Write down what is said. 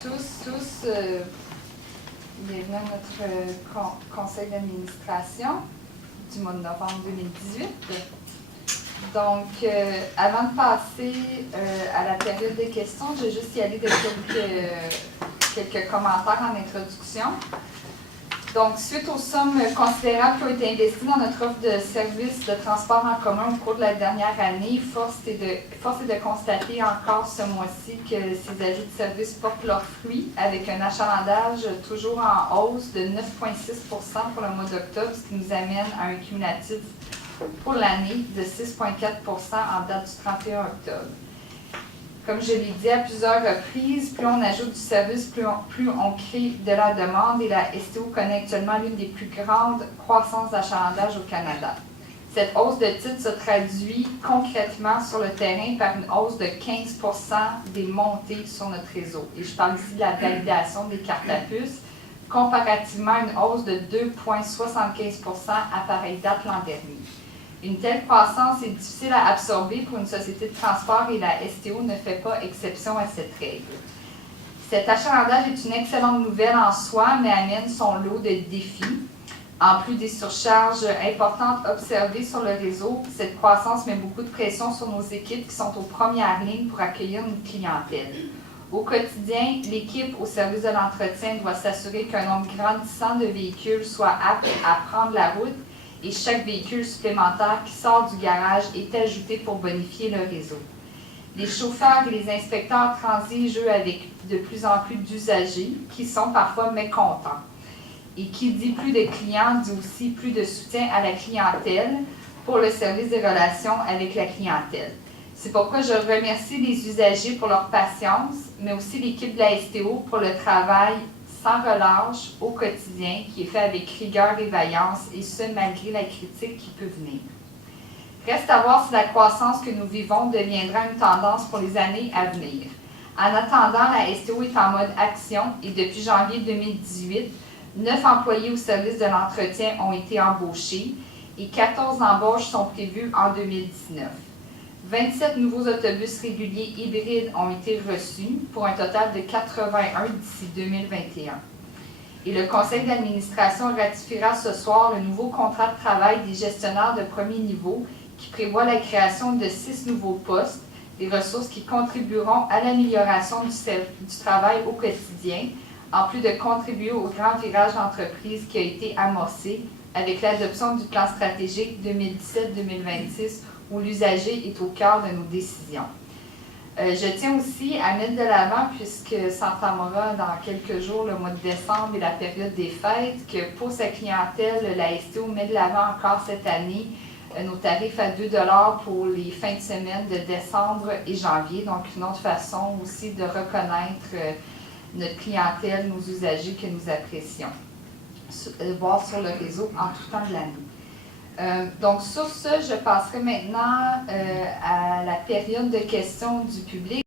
tous, bienvenue à notre conseil d'administration du mois de novembre 2018. Donc, avant de passer à la période des questions, je vais juste y aller de quelques commentaires en introduction. Donc, suite aux sommes considérables qui ont été investies dans notre offre de services de transport en commun au cours de la dernière année, force est de constater encore ce mois-ci que ces ajouts de services portent leurs fruits avec un achalandage toujours en hausse de 9,6 pour le mois d'octobre, ce qui nous amène à un cumulatif pour l'année de 6,4 en date du 31 octobre. Comme je l'ai dit à plusieurs reprises, plus on ajoute du service, plus on crée de la demande et la STO connaît actuellement l'une des plus grandes croissances d'achalandage au Canada. Cette hausse de titres se traduit concrètement sur le terrain par une hausse de 15 des montées sur notre réseau. Et je parle ici de la validation des cartes à puce, comparativement à une hausse de 2,75 à pareille date l'an dernier. Une telle croissance est difficile à absorber pour une société de transport et la STO ne fait pas exception à cette règle. Cet achalandage est une excellente nouvelle en soi, mais amène son lot de défis. En plus des surcharges importantes observées sur le réseau, cette croissance met beaucoup de pression sur nos équipes qui sont aux premières lignes pour accueillir une clientèle. Au quotidien, l'équipe au service de l'entretien doit s'assurer qu'un nombre grandissant de véhicules soit apte à prendre la route et chaque véhicule supplémentaire qui sort du garage est ajouté pour bonifier le réseau. Les chauffeurs et les inspecteurs transigent avec de plus en plus d'usagers qui sont parfois mécontents. Et qui dit plus de clients dit aussi plus de soutien à la clientèle pour le service des relations avec la clientèle. C'est pourquoi je remercie les usagers pour leur patience, mais aussi l'équipe de la STO pour le travail sans relâche au quotidien qui est fait avec rigueur et vaillance, et ce malgré la critique qui peut venir. Reste à voir si la croissance que nous vivons deviendra une tendance pour les années à venir. En attendant, la STO est en mode action et depuis janvier 2018, 9 employés au service de l'entretien ont été embauchés et 14 embauches sont prévues en 2019. 27 nouveaux autobus réguliers hybrides ont été reçus pour un total de 81 d'ici 2021. Et le conseil d'administration ratifiera ce soir le nouveau contrat de travail des gestionnaires de premier niveau qui prévoit la création de 6 nouveaux postes, des ressources qui contribueront à l'amélioration du travail au quotidien, en plus de contribuer au grand virage d'entreprise qui a été amorcé avec l'adoption du plan stratégique 2017-2026 où l'usager est au cœur de nos décisions. Je tiens aussi à mettre de l'avant, puisque s'entamera dans quelques jours le mois de décembre et la période des fêtes, que pour sa clientèle, la STO met de l'avant encore cette année nos tarifs à 2 $ pour les fins de semaine de décembre et janvier. Donc, une autre façon aussi de reconnaître notre clientèle, nos usagers que nous apprécions, voir sur le réseau en tout temps de l'année. Donc, sur ce, je passerai maintenant à la période de questions du public.